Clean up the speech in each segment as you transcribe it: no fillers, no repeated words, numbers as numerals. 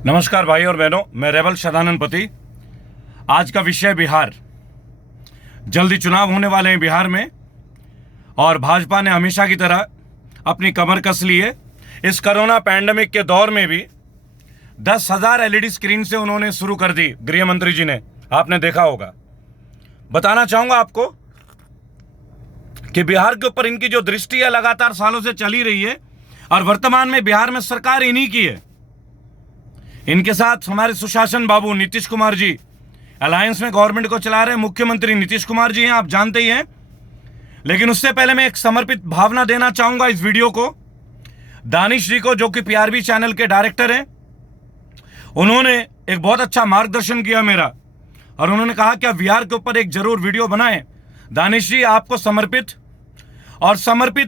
नमस्कार भाई और बहनों, मैं रेबल सदानंद पति। आज का विषय बिहार। जल्दी चुनाव होने वाले हैं बिहार में और भाजपा ने हमेशा की तरह अपनी कमर कस ली है। इस कोरोना पैंडेमिक के दौर में भी 10,000 एलईडी स्क्रीन से उन्होंने शुरू कर दी। गृह मंत्री जी ने, आपने देखा होगा। बताना चाहूंगा आपको कि बिहार के ऊपर इनकी जो दृष्टि है लगातार सालों से चली रही है और वर्तमान में बिहार में सरकार इन्हीं की है। इनके साथ हमारे सुशासन बाबू नीतीश कुमार जी अलायंस में गवर्नमेंट को चला रहे हैं। मुख्यमंत्री नीतीश कुमार जी हैं, आप जानते ही हैं। लेकिन उससे पहले मैं एक समर्पित भावना देना चाहूंगा इस वीडियो को दानिश जी को, जो कि पीआरबी चैनल के डायरेक्टर हैं। उन्होंने एक बहुत अच्छा मार्गदर्शन किया मेरा और उन्होंने कहा कि आप बिहार के ऊपर एक जरूर वीडियो बनाएं। दानिश जी, आपको समर्पित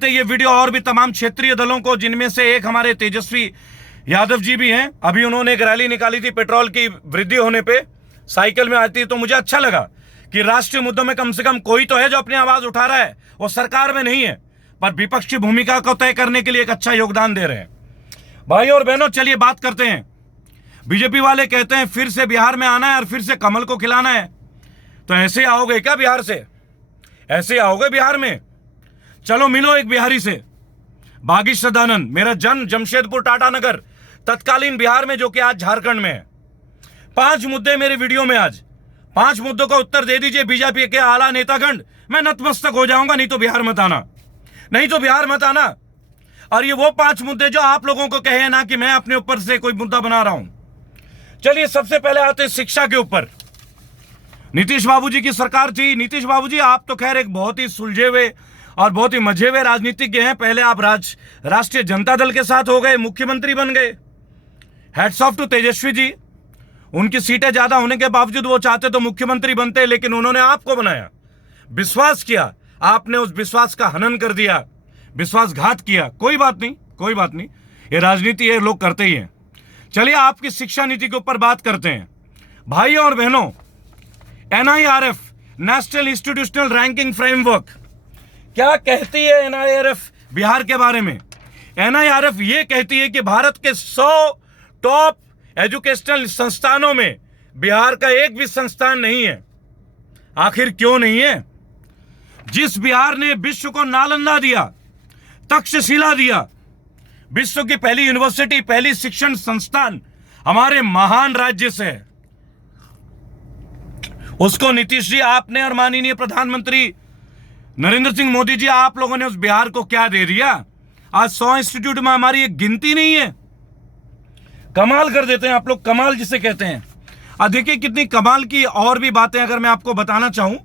है ये वीडियो और भी तमाम क्षेत्रीय दलों को, जिनमें से एक हमारे तेजस्वी यादव जी भी हैं। अभी उन्होंने एक रैली निकाली थी पेट्रोल की वृद्धि होने पे, साइकिल में आती है। तो मुझे अच्छा लगा कि राष्ट्रीय मुद्दों में कम से कम कोई तो है जो अपनी आवाज उठा रहा है। वो सरकार में नहीं है पर विपक्ष की भूमिका को तय करने के लिए एक अच्छा योगदान दे रहे हैं। भाई और बहनों, चलिए बात करते हैं। बीजेपी वाले कहते हैं फिर से बिहार में आना है और फिर से कमल को खिलाना है। तो ऐसे आओगे क्या बिहार से? ऐसे आओगे बिहार में? चलो मिलो एक बिहारी से। बागी सदानंद, मेरा जन्म जमशेदपुर टाटा नगर, तत्कालीन बिहार में, जो कि आज झारखंड में है। 5 मुद्दे मेरे वीडियो में, आज 5 मुद्दों का उत्तर दे दीजिए बीजेपी के आला नेतागण। मैं नतमस्तक हो जाऊंगा। नहीं तो बिहार मत आना, नहीं तो बिहार मत आना। और ये वो 5 मुद्दे जो आप लोगों को कहे ना कि मैं अपने ऊपर से कोई मुद्दा बना रहा हूं। चलिए सबसे पहले आते हैं शिक्षा के ऊपर। नीतीश बाबू जी की सरकार थी। नीतीश बाबू जी, आप तो खैर एक बहुत ही सुलझे हुए और बहुत ही मजे हुए राजनीतिज्ञ हैं। पहले आप राष्ट्रीय जनता दल के साथ हो गए, मुख्यमंत्री बन गए। Hats off to Tejashwi ji. उनकी सीटें ज्यादा होने के बावजूद वो चाहते तो मुख्यमंत्री बनते, लेकिन उन्होंने आपको बनाया, विश्वास किया। आपने उस विश्वास का हनन कर दिया, विश्वासघात किया। कोई बात नहीं, कोई बात नहीं, ये राजनीति है, लोग करते ही हैं। चलिए आपकी शिक्षा नीति के ऊपर बात करते हैं। भाई और बहनों, NIRF, national institutional ranking framework, क्या कहती है NIRF बिहार के बारे में? NIRF ये कहती है कि भारत के 100 टॉप एजुकेशनल संस्थानों में बिहार का एक भी संस्थान नहीं है। आखिर क्यों नहीं है? जिस बिहार ने विश्व को नालंदा दिया, तक्षशिला दिया, विश्व की पहली यूनिवर्सिटी, पहली शिक्षण संस्थान हमारे महान राज्य से है, उसको नीतीश जी आपने और माननीय प्रधानमंत्री नरेंद्र सिंह मोदी जी, आप लोगों ने उस बिहार को क्या दे दिया? आज 100 इंस्टीट्यूट में हमारी एक गिनती नहीं है। कमाल कर देते हैं आप लोग, कमाल जिसे कहते हैं। देखिए कितनी कमाल की और भी बातें अगर मैं आपको बताना चाहूं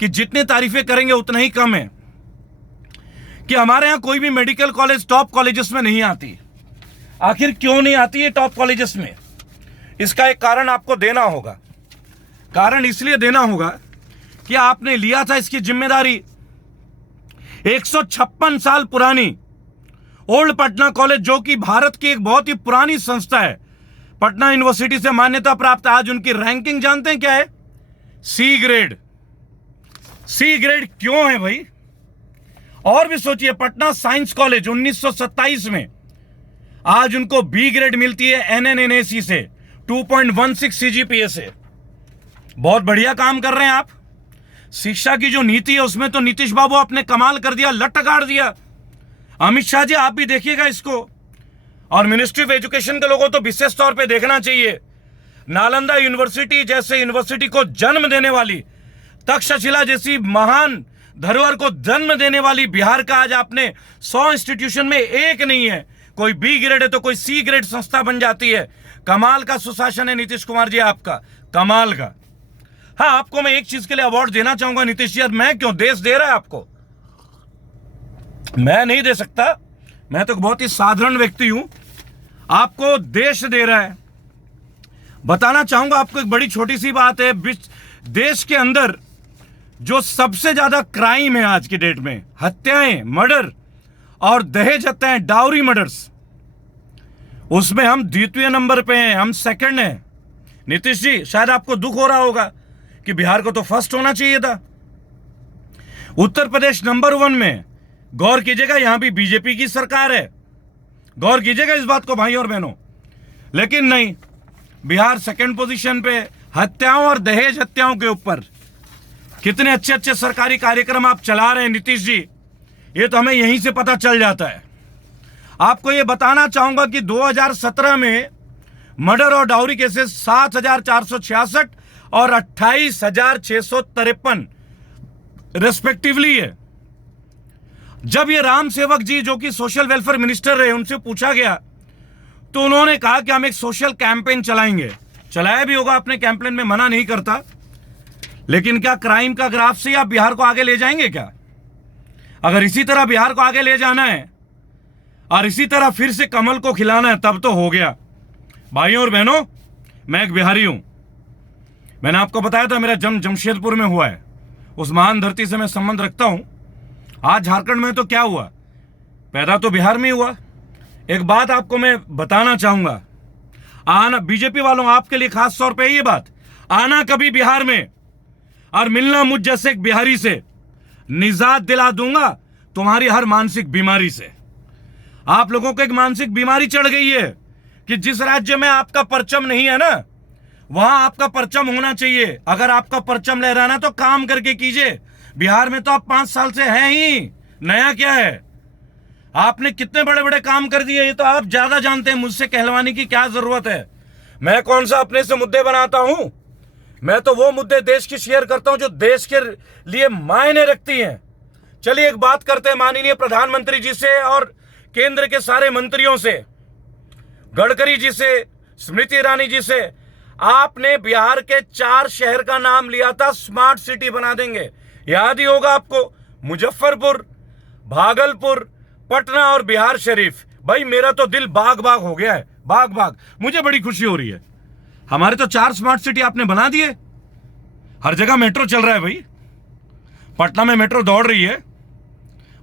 कि जितनी तारीफें करेंगे उतना ही कम है, कि हमारे यहां कोई भी मेडिकल कॉलेज टॉप कॉलेजेस में नहीं आती। आखिर क्यों नहीं आती है टॉप कॉलेजेस में? इसका एक कारण आपको देना होगा। कारण इसलिए देना होगा कि आपने लिया था इसकी जिम्मेदारी। 156 साल पुरानी ओल्ड पटना कॉलेज, जो कि भारत की एक बहुत ही पुरानी संस्था है, पटना यूनिवर्सिटी से मान्यता प्राप्त। आज उनकी रैंकिंग जानते हैं क्या है? C grade. सी ग्रेड क्यों है भाई? और भी सोचिए, पटना साइंस कॉलेज 1927 में, आज उनको बी ग्रेड मिलती है NNNAC से, 2.16 CGPA से। बहुत बढ़िया काम कर रहे हैं आप। शिक्षा की जो नीति है उसमें तो नीतीश बाबू आपने कमाल कर दिया, लट गाड़ दिया। अमित शाह जी, आप भी देखिएगा इसको, और मिनिस्ट्री ऑफ एजुकेशन के लोगों तो विशेष तौर पे देखना चाहिए। नालंदा यूनिवर्सिटी जैसे यूनिवर्सिटी को जन्म देने वाली, तक्षशिला जैसी महान धरोहर को जन्म देने वाली बिहार का आज आपने 100 इंस्टीट्यूशन में एक नहीं है। कोई बी ग्रेड है तो कोई सी ग्रेड संस्था बन जाती है। कमाल का सुशासन है नीतीश कुमार जी आपका, कमाल का। हाँ, आपको मैं एक चीज के लिए अवार्ड देना चाहूंगा नीतीश जी। मैं क्यों, देश दे रहा है आपको, मैं नहीं दे सकता। मैं तो बहुत ही साधारण व्यक्ति हूं, आपको देश दे रहा है। बताना चाहूंगा आपको एक बड़ी छोटी सी बात है। देश के अंदर जो सबसे ज्यादा क्राइम है आज की डेट में, हत्याएं, मर्डर और दहेज हत्याएं, डाउरी मर्डर्स, उसमें हम द्वितीय नंबर पे हैं, हम सेकंड हैं। नीतीश जी, शायद आपको दुख हो रहा होगा कि बिहार को तो फर्स्ट होना चाहिए था। उत्तर प्रदेश नंबर 1 में। गौर कीजिएगा, यहां भी बीजेपी की सरकार है, गौर कीजिएगा इस बात को भाई और बहनों। लेकिन नहीं, बिहार सेकंड पोजीशन पे, हत्याओं और दहेज हत्याओं के ऊपर कितने अच्छे अच्छे सरकारी कार्यक्रम आप चला रहे हैं नीतीश जी, ये तो हमें यहीं से पता चल जाता है। आपको ये बताना चाहूंगा कि 2017 में मर्डर और डाउरी केसेस 7,466 और 28,653 रेस्पेक्टिवली है। जब ये राम सेवक जी जो कि सोशल वेलफेयर मिनिस्टर रहे, उनसे पूछा गया तो उन्होंने कहा कि हम एक सोशल कैंपेन चलाएंगे। चलाया भी होगा अपने कैंपेन में, मना नहीं करता, लेकिन क्या क्राइम का ग्राफ से आप बिहार को आगे ले जाएंगे क्या? अगर इसी तरह बिहार को आगे ले जाना है और इसी तरह फिर से कमल को खिलाना है तब तो हो गया। भाइयों और बहनों, मैं एक बिहारी हूं। मैंने आपको बताया था मेरा जन्म जमशेदपुर में हुआ है, उस महान धरती से मैं संबंध रखता हूं। आज झारखंड में तो क्या हुआ, पैदा तो बिहार में हुआ। एक बात आपको मैं बताना चाहूंगा, आना बीजेपी वालों, आपके लिए खास तौर पे ये बात, आना कभी बिहार में और मिलना मुझ जैसे एक बिहारी से, निजात दिला दूंगा तुम्हारी हर मानसिक बीमारी से। आप लोगों को एक मानसिक बीमारी चढ़ गई है कि जिस राज्य में आपका परचम नहीं है ना, वहां आपका परचम होना चाहिए। अगर आपका परचम लहराना तो काम करके कीजिए। बिहार में तो आप 5 साल से हैं ही, नया क्या है? आपने कितने बड़े बड़े काम कर दिए, ये तो आप ज्यादा जानते हैं, मुझसे कहलवाने की क्या जरूरत है। मैं कौन सा अपने से मुद्दे बनाता हूं? मैं तो वो मुद्दे देश की शेयर करता हूं जो देश के लिए मायने रखती हैं। चलिए एक बात करते हैं माननीय प्रधानमंत्री जी से और केंद्र के सारे मंत्रियों से, गडकरी जी से, स्मृति ईरानी जी से। आपने बिहार के 4 शहर का नाम लिया था स्मार्ट सिटी बना देंगे, याद ही होगा आपको, मुजफ्फरपुर, भागलपुर, पटना और बिहार शरीफ। भाई मेरा तो दिल बाग बाग हो गया है, बाग बाग। मुझे बड़ी खुशी हो रही है, हमारे तो 4 स्मार्ट सिटी आपने बना दिए। हर जगह मेट्रो चल रहा है भाई, पटना में मेट्रो दौड़ रही है,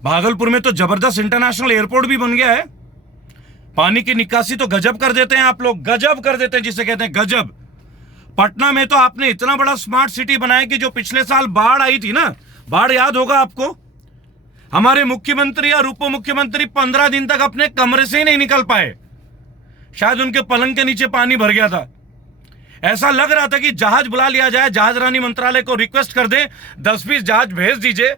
भागलपुर में तो जबरदस्त इंटरनेशनल एयरपोर्ट भी बन गया है। पानी की निकासी तो गजब कर देते हैं आप लोग, गजब कर देते हैं, जिसे कहते हैं गजब। पटना में तो आपने इतना बड़ा स्मार्ट सिटी बनाया कि जो पिछले साल बाढ़ आई थी ना, बाढ़ याद होगा आपको, हमारे मुख्यमंत्री और उप मुख्यमंत्री 15 दिन तक अपने कमरे से ही नहीं निकल पाए, शायद उनके पलंग के नीचे पानी भर गया था। ऐसा लग रहा था कि जहाज बुला लिया जाए, जहाज रानी मंत्रालय को रिक्वेस्ट कर दे 10-20 जहाज भेज दीजिए,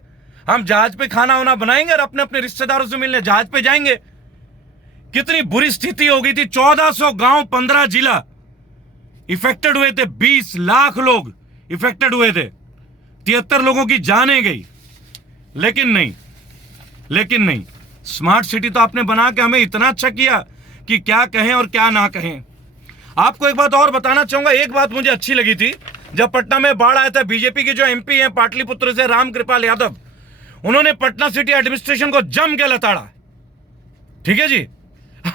हम जहाज पे खाना वाना बनाएंगे और अपने अपने रिश्तेदारों से मिलने जहाज पे जाएंगे। कितनी बुरी स्थिति हो गई थी, 1400 गांव, 15 जिला इफेक्टेड हुए थे, 20 लाख लोग इफेक्टेड हुए थे, 73 लोगों की जानें गई। लेकिन नहीं, स्मार्ट सिटी तो आपने बना के हमें इतना अच्छा किया कि क्या कहें और क्या ना कहें। आपको एक बात और बताना चाहूंगा, एक बात मुझे अच्छी लगी थी, जब पटना में बाढ़ आया था, बीजेपी के जो एमपी हैं पाटलिपुत्र से रामकृपाल यादव, उन्होंने पटना सिटी एडमिनिस्ट्रेशन को जम के लताड़ा, ठीक है जी।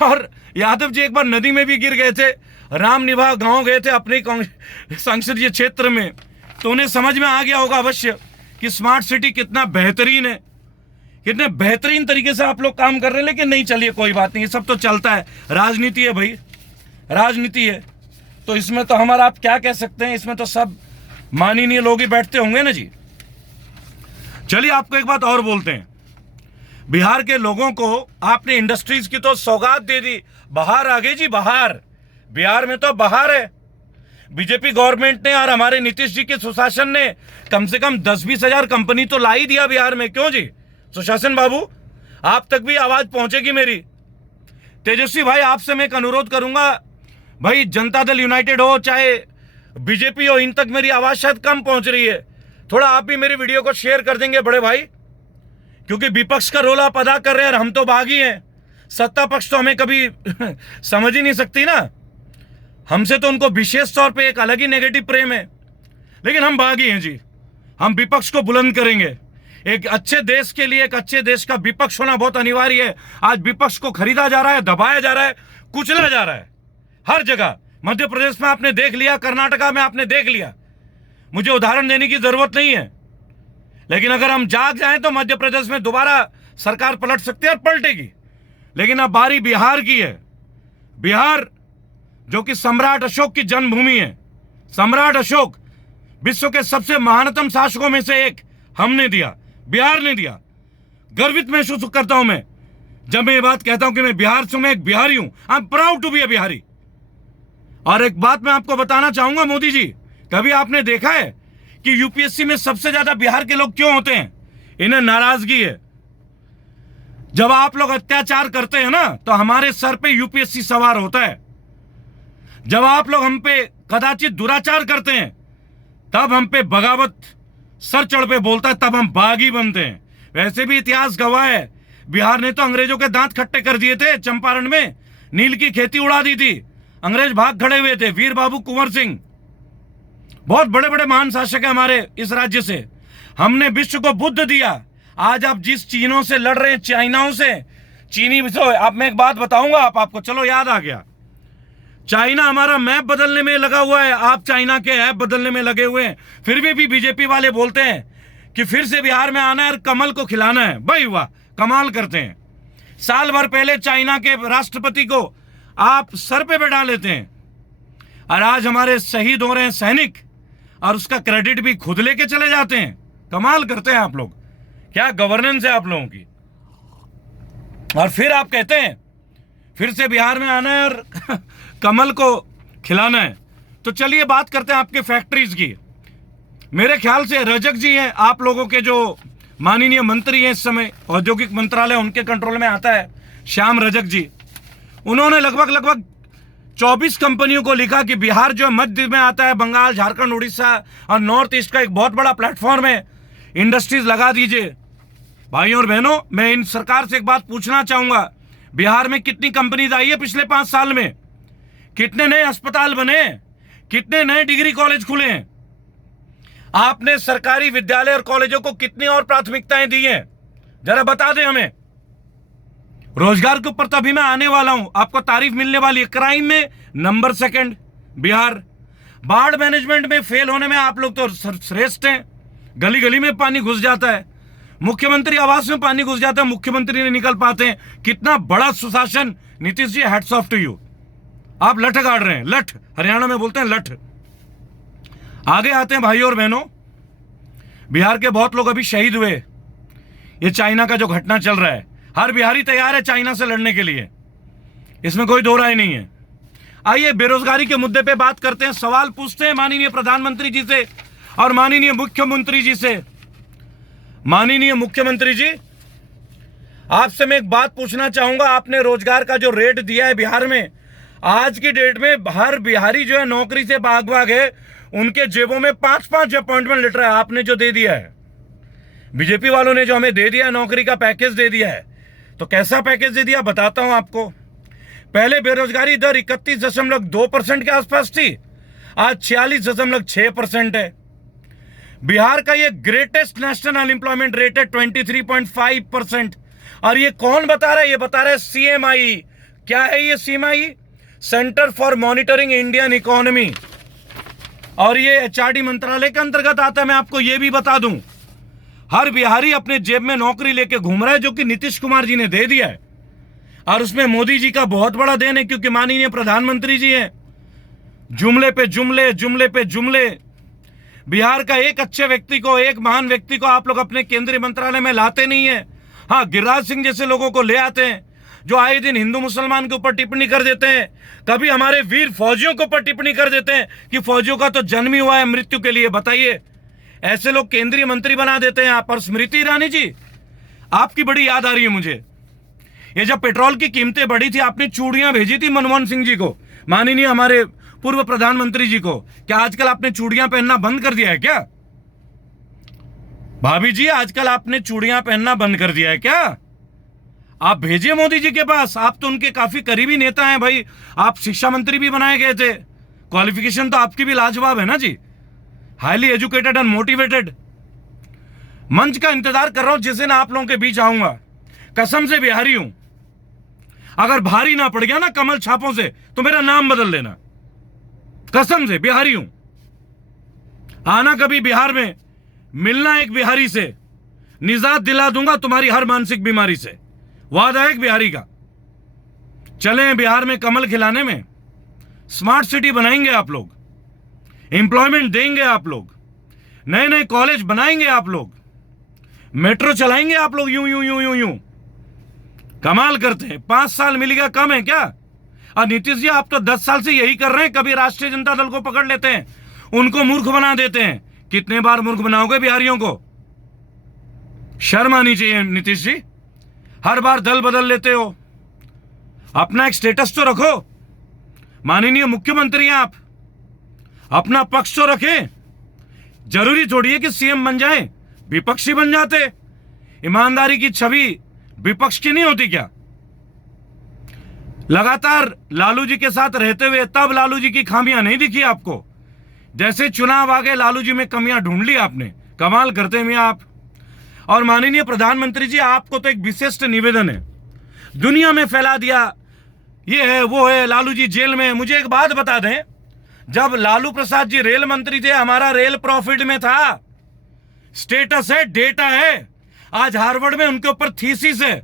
और यादव जी एक बार नदी में भी गिर गए थे, रामनिवास गांव गए थे अपने संसदीय क्षेत्र में, तो उन्हें समझ में आ गया होगा अवश्य कि स्मार्ट सिटी कितना बेहतरीन है, कितने बेहतरीन तरीके से आप लोग काम कर रहे हैं। लेकिन नहीं, चलिए कोई बात नहीं, ये सब तो चलता है, राजनीति है भाई, राजनीति है, तो इसमें तो हमारा आप क्या कह सकते हैं, इसमें तो सब माननीय लोग ही बैठते होंगे ना जी। चलिए आपको एक बात और बोलते हैं, बिहार के लोगों को आपने इंडस्ट्रीज की तो सौगात दे दी, बहार आ गई जी, बहार, बिहार में तो बहार है। बीजेपी गवर्नमेंट ने और हमारे नीतीश जी के सुशासन ने कम से कम 10-20 हजार कंपनी तो ला ही दिया बिहार में। क्यों जी सुशासन बाबू, आप तक भी आवाज पहुंचेगी मेरी। तेजस्वी भाई, आपसे मैं एक अनुरोध करूंगा भाई, जनता दल यूनाइटेड हो चाहे बीजेपी हो, इन तक मेरी आवाज शायद कम पहुंच रही है, थोड़ा आप भी मेरी वीडियो को शेयर कर देंगे बड़े भाई, क्योंकि विपक्ष का रोल आप अदा कर रहे हैं और हम तो बागी हैं, सत्ता पक्ष तो हमें कभी समझ ही नहीं सकती ना, हमसे तो उनको विशेष तौर पे एक अलग ही नेगेटिव प्रेम है, लेकिन हम बागी हैं जी, हम विपक्ष को बुलंद करेंगे। एक अच्छे देश के लिए एक अच्छे देश का विपक्ष होना बहुत अनिवार्य है। आज विपक्ष को खरीदा जा रहा है, दबाया जा रहा है, कुचला जा रहा है हर जगह। मध्य प्रदेश में आपने देख लिया, कर्नाटका में आपने देख लिया, मुझे उदाहरण देने की जरूरत नहीं है, लेकिन अगर हम जाग जाएं तो मध्य प्रदेश में दोबारा सरकार पलट सकती है और पलटेगी। लेकिन अब बारी बिहार की है, बिहार जो कि सम्राट अशोक की जन्मभूमि है। सम्राट अशोक विश्व के सबसे महानतम शासकों में से एक हमने दिया, बिहार ने दिया। गर्वित महसूस करता हूं मैं जब मैं ये बात कहता हूं कि मैं बिहार से, मैं एक बिहारी हूं। I am proud to be a Bihari. और एक बात मैं आपको बताना चाहूंगा मोदी जी, कभी आपने देखा है कि यूपीएससी में सबसे ज्यादा बिहार के लोग क्यों होते हैं? इन्हें नाराजगी है। जब आप लोग अत्याचार करते हैं ना तो हमारे सर पे यूपीएससी सवार होता है। जब आप लोग हम पे कदाचित दुराचार करते हैं तब हम पे बगावत सर चढ़ पे बोलता है, तब हम बागी बनते हैं। वैसे भी इतिहास गवाह है, बिहार ने तो अंग्रेजों के दांत खट्टे कर दिए थे। चंपारण में नील की खेती उड़ा दी थी, अंग्रेज भाग खड़े हुए थे। वीर बाबू कुंवर सिंह, बहुत बड़े बड़े महान शासक है हमारे इस राज्य से। हमने विश्व को बुद्ध दिया। आज आप जिस चीनों से लड़ रहे हैं, चाइनाओं से, चीनी अब मैं एक बात बताऊंगा आपको, चलो याद आ गया। चाइना हमारा मैप बदलने में लगा हुआ है, आप चाइना के ऐप बदलने में लगे हुए हैं। फिर भी बीजेपी वाले बोलते हैं कि फिर से बिहार में आना है और कमल को खिलाना है। भाई वाह, कमाल करते हैं। साल भर पहले चाइना के राष्ट्रपति को आप सर पे बैठा लेते हैं और आज हमारे शहीद हो रहे हैं सैनिक, और उसका क्रेडिट भी खुद लेके चले जाते हैं। कमाल करते हैं आप लोग, क्या गवर्नेंस है आप लोगों की। और फिर आप कहते हैं फिर से बिहार में आना है और कमल को खिलाना है। तो चलिए बात करते हैं आपके फैक्ट्रीज की। मेरे ख्याल से रजक जी हैं आप लोगों के जो माननीय मंत्री हैं इस समय, औद्योगिक मंत्रालय उनके कंट्रोल में आता है, श्याम रजक जी। उन्होंने लगभग 24 कंपनियों को लिखा कि बिहार जो मध्य में आता है, बंगाल, झारखंड, उड़ीसा और नॉर्थ ईस्ट का एक बहुत बड़ा प्लेटफॉर्म है, इंडस्ट्रीज लगा दीजिए। भाइयों और बहनों, मैं इन सरकार से एक बात पूछना चाहूंगा, बिहार में कितनी कंपनीज आई है पिछले 5 साल में? कितने नए अस्पताल बने? कितने नए डिग्री कॉलेज खुले हैं? आपने सरकारी विद्यालय और कॉलेजों को कितनी और प्राथमिकताएं दी हैं? जरा बता दें हमें। रोजगार के ऊपर तो अभी मैं आने वाला हूं, आपको तारीफ मिलने वाली है। क्राइम में नंबर 2 बिहार। बाढ़ मैनेजमेंट में फेल होने में आप लोग तो श्रेष्ठ हैं। गली गली में पानी घुस जाता है, मुख्यमंत्री आवास में पानी घुस जाता है, मुख्यमंत्री नहीं निकल पाते हैं। कितना बड़ा सुशासन। Nitish ji, hats off to you. आप लठ गाड़ रहे हैं, लठ, हरियाणा में बोलते हैं लठ। आगे आते हैं भाइयों और बहनों, बिहार के बहुत लोग अभी शहीद हुए। ये चाइना का जो घटना चल रहा है, हर बिहारी तैयार है चाइना से लड़ने के लिए, इसमें कोई दो राय नहीं है। आइए बेरोजगारी के मुद्दे पे बात करते हैं, सवाल पूछते हैं माननीय प्रधानमंत्री जी से और माननीय मुख्यमंत्री जी से। माननीय मुख्यमंत्री जी, आपसे मैं एक बात पूछना चाहूंगा। आपने रोजगार का जो रेट दिया है बिहार में, आज की डेट में हर बिहारी जो है नौकरी से भाग है, उनके जेबों में 5-5 अपॉइंटमेंट लेटर है। आपने जो दे दिया है, बीजेपी वालों ने जो हमें दे दिया है, नौकरी का पैकेज दे दिया है, तो कैसा पैकेज दे दिया बताता हूं आपको। पहले बेरोजगारी दर 31.2% के आसपास थी, आज 46.6% है। बिहार का ये ग्रेटेस्ट नेशनल अनएम्प्लॉयमेंट रेट है 23.5%। और ये कौन बता रहा है? ये बता रहा है सीएमआई। क्या है ये CMI? Centre for monitoring Indian economy, और ये एचआरडी मंत्रालय के अंतर्गत आता है। मैं आपको ये भी बता दूं, हर बिहारी अपने जेब में नौकरी लेके घूम रहा है, जो कि नीतीश कुमार जी ने दे दिया है। और उसमें मोदी जी का बहुत बड़ा देन है, क्योंकि माननीय प्रधानमंत्री जी हैं। जुमले पे जुमले, जुमले पे जुमले। बिहार का एक अच्छे व्यक्ति को, एक महान व्यक्ति को आप लोग अपने केंद्रीय मंत्रालय में लाते नहीं है। हाँ, गिरिराज सिंह जैसे लोगों को ले आते हैं, जो आए दिन हिंदू मुसलमान के ऊपर टिप्पणी कर देते हैं, कभी हमारे वीर फौजियों के ऊपर टिप्पणी कर देते हैं कि फौजियों का तो जन्म ही हुआ है मृत्यु के लिए। बताइए, ऐसे लोग केंद्रीय मंत्री बना देते हैं आप। और स्मृति ईरानी जी, आपकी बड़ी याद आ रही है मुझे। ये जब पेट्रोल की कीमतें बढ़ी थी, आपने चूड़ियां भेजी थी मनमोहन सिंह जी को, माननीय हमारे पूर्व प्रधानमंत्री जी को। क्या आजकल आपने चूड़ियां पहनना बंद कर दिया है क्या? भाभी जी, आजकल आपने चूड़ियां पहनना बंद कर दिया है क्या? आप भेजिए मोदी जी के पास, आप तो उनके काफी करीबी नेता हैं भाई। आप शिक्षा मंत्री भी बनाए गए थे, क्वालिफिकेशन तो आपकी भी लाजवाब है ना जी, हाईली एजुकेटेड एंड मोटिवेटेड। मंच का इंतजार कर रहा हूं जिस दिन आप लोगों के बीच आऊंगा। कसम से बिहारी हूं, अगर भारी ना पड़ गया ना कमल छापों से तो मेरा नाम बदल लेना। कसम से बिहारी हूं। आना कभी बिहार में, मिलना एक बिहारी से, निजात दिला दूंगा तुम्हारी हर मानसिक बीमारी से। वादा है एक बिहारी का। चलें बिहार में कमल खिलाने में। स्मार्ट सिटी बनाएंगे आप लोग, एम्प्लॉयमेंट देंगे आप लोग, नए नए कॉलेज बनाएंगे आप लोग, मेट्रो चलाएंगे आप लोग। यूं यूं यूं यूं यूं कमाल करते हैं। 5 साल मिल गया कम है क्या? और नीतीश जी आप तो 10 साल से यही कर रहे हैं, कभी राष्ट्रीय जनता दल को पकड़ लेते हैं, उनको मूर्ख बना देते हैं। कितने बार मूर्ख बनाओगे बिहारियों को? शर्म आनी चाहिए नीतीश जी, हर बार दल बदल लेते हो। अपना एक स्टेटस तो रखो, माननीय मुख्यमंत्री हैं आप, अपना पक्ष तो रखें। जरूरी थोड़ी है कि सीएम बन जाए, विपक्षी बन जाते। ईमानदारी की छवि विपक्ष की नहीं होती क्या? लगातार लालू जी के साथ रहते हुए तब लालू जी की खामियां नहीं दिखी आपको? जैसे चुनाव आ गए लालू जी में कमियां ढूंढ ली आपने। कमाल करते हैं आप। और माननीय प्रधानमंत्री जी आपको तो एक विशिष्ट निवेदन है, दुनिया में फैला दिया, ये है वो है, लालू जी जेल में। मुझे एक बात बता दें, जब लालू प्रसाद जी रेल मंत्री थे, हमारा रेल प्रॉफिट में था। स्टेटस है, डेटा है। आज हार्वर्ड में उनके ऊपर थीसिस है,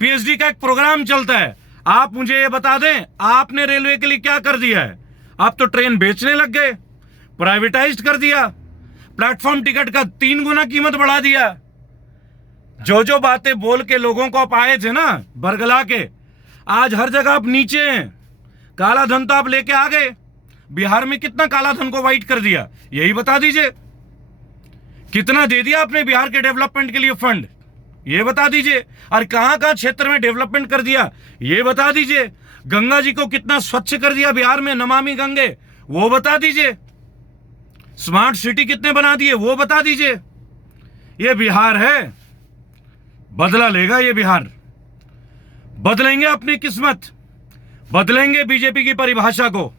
पीएचडी का एक प्रोग्राम चलता है। आप मुझे ये बता दें, आपने रेलवे के लिए क्या कर दिया है? आप तो ट्रेन बेचने लग गए, प्राइवेटाइज्ड कर दिया, प्लेटफॉर्म टिकट का 3 गुना कीमत बढ़ा दिया। जो बातें बोल के लोगों को आप आए थे ना बरगला के, आज हर जगह आप नीचे हैं। काला धन तो आप लेके आ गए। बिहार में कितना काला धन को वाइट कर दिया, यही बता दीजिए। कितना दे दिया आपने बिहार के डेवलपमेंट के लिए फंड, ये बता दीजिए। और कहां क्षेत्र में डेवलपमेंट कर दिया, ये बता दीजिए। गंगा जी को कितना स्वच्छ कर दिया बिहार में, नमामि गंगे, वो बता दीजिए। स्मार्ट सिटी कितने बना दिए, वो बता दीजिए। ये बिहार है, बदला लेगा ये बिहार। बदलेंगे अपनी किस्मत, बदलेंगे बीजेपी की परिभाषा को।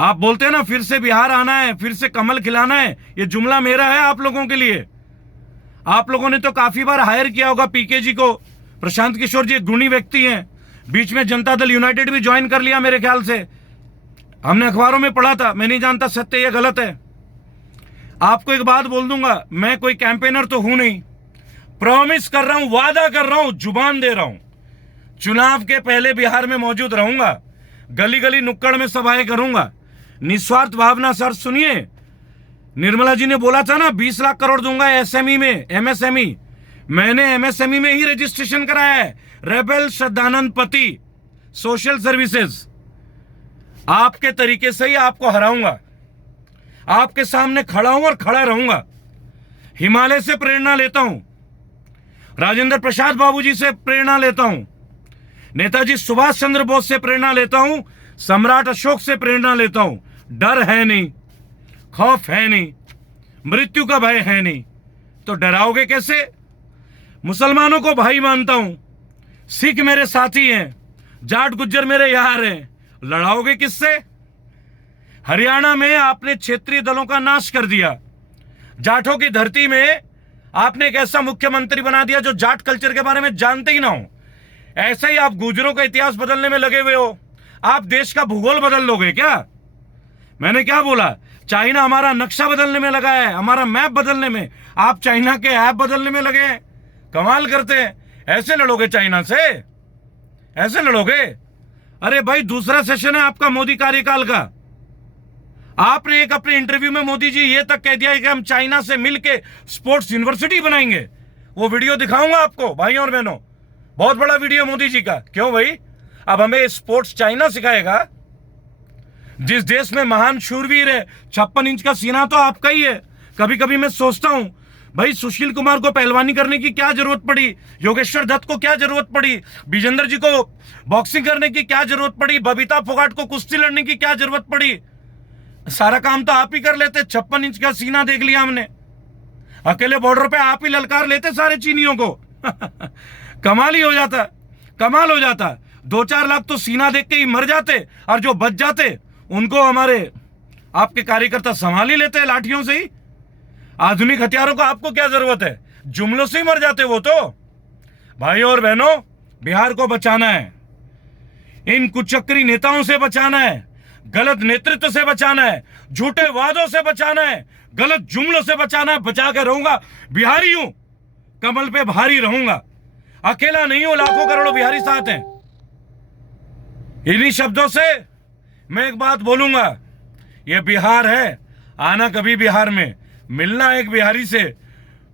आप बोलते हैं ना फिर से बिहार आना है, फिर से कमल खिलाना है, ये जुमला मेरा है आप लोगों के लिए। आप लोगों ने तो काफी बार हायर किया होगा पीके जी को। प्रशांत किशोर जी एक गुणी व्यक्ति हैं, बीच में जनता दल यूनाइटेड भी ज्वाइन कर लिया मेरे ख्याल से, हमने अखबारों में पढ़ा था। मैं नहीं जानता सत्य या गलत है। आपको एक बात बोल दूंगा, मैं कोई कैंपेनर तो हूं नहीं, प्रॉमिस कर रहा हूं, वादा कर रहा हूं, जुबान दे रहा हूं, चुनाव के पहले बिहार में मौजूद रहूंगा, गली गली नुक्कड़ में सभाएं करूंगा। निस्वार्थ भावना। सर सुनिए, निर्मला जी ने बोला था ना 20 लाख करोड़ दूंगा एसएमई में, एमएसएमई। मैंने एमएसएमई में ही रजिस्ट्रेशन कराया है, रेबेल सदानंद पति सोशल सर्विसेज। आपके तरीके से ही आपको हराऊंगा, आपके सामने खड़ा हूं और खड़ा रहूंगा। हिमालय से प्रेरणा लेता हूं, राजेंद्र प्रसाद बाबू जी से प्रेरणा लेता हूं, नेताजी सुभाष चंद्र बोस से प्रेरणा लेता हूं, सम्राट अशोक से प्रेरणा लेता हूं। डर है नहीं, खौफ है नहीं, मृत्यु का भय है नहीं, तो डराओगे कैसे? मुसलमानों को भाई मानता हूं, सिख मेरे साथी हैं, जाट गुज्जर मेरे यार हैं, लड़ाओगे किससे? हरियाणा में आपने क्षेत्रीय दलों का नाश कर दिया, जाटों की धरती में आपने एक ऐसा मुख्यमंत्री बना दिया जो जाट कल्चर के बारे में जानते ही ना हो। ऐसा ही आप गुजरों का इतिहास बदलने में लगे हुए हो। आप देश का भूगोल बदल लोगे क्या? मैंने क्या बोला? चाइना हमारा नक्शा बदलने में लगा है, हमारा मैप बदलने में, आप चाइना के ऐप बदलने में लगे हैं। कमाल करते हैं। ऐसे लड़ोगे चाइना से? ऐसे लड़ोगे? अरे भाई, दूसरा सेशन है आपका मोदी कार्यकाल का। आपने एक अपने इंटरव्यू में मोदी जी ये तक कह दिया कि हम चाइना से मिलके स्पोर्ट्स यूनिवर्सिटी बनाएंगे। वो वीडियो दिखाऊंगा आपको भाइयों और बहनों, बहुत बड़ा वीडियो मोदी जी का। क्यों भाई, अब हमें स्पोर्ट्स चाइना सिखाएगा? जिस देश में महान शूरवीर है, 56 इंच का सीना तो आपका ही है। कभी कभी मैं सोचता हूं, भाई सुशील कुमार को पहलवानी करने की क्या जरूरत पड़ी, योगेश्वर दत्त को क्या जरूरत पड़ी, विजेंद्र जी को बॉक्सिंग करने की क्या जरूरत पड़ी, बबीता फोगाट को कुश्ती लड़ने की क्या जरूरत पड़ी? सारा काम तो आप ही कर लेते। 56 इंच का सीना देख लिया हमने, अकेले बॉर्डर पे आप ही ललकार लेते सारे चीनियों को। कमाल ही हो जाता, कमाल हो जाता। 2-4 लाख तो सीना देख के ही मर जाते, और जो बच जाते उनको हमारे आपके कार्यकर्ता संभाल ही लेते लाठियों से ही। आधुनिक हथियारों को आपको क्या जरूरत है? जुमलों से ही मर जाते वो तो। भाइयों और बहनों, बिहार को बचाना है, इन कुचक्री नेताओं से बचाना है, गलत नेतृत्व से बचाना है, झूठे वादों से बचाना है, गलत जुमलों से बचाना है। बचा के रहूंगा, बिहारी हूं, कमल पे भारी रहूंगा, अकेला नहीं हूं, लाखों करोड़ों बिहारी साथ हैं। इन्हीं शब्दों से मैं एक बात बोलूंगा, यह बिहार है, आना कभी बिहार में, मिलना एक बिहारी से,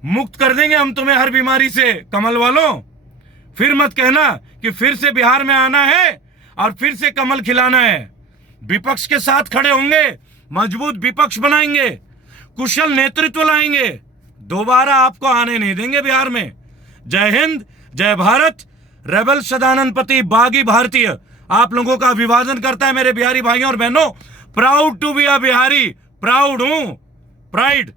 मुक्त कर देंगे हम तुम्हें हर बीमारी से। कमल वालों, फिर मत कहना कि फिर से बिहार में आना है और फिर से कमल खिलाना है। विपक्ष के साथ खड़े होंगे, मजबूत विपक्ष बनाएंगे, कुशल नेतृत्व लाएंगे, दोबारा आपको आने नहीं देंगे बिहार में। जय हिंद, जय भारत। रेबल सदानंद पति बागी भारतीय आप लोगों का अभिवादन करता है मेरे बिहारी भाइयों और बहनों। Proud to be a Bihari, proud हूं, प्राइड।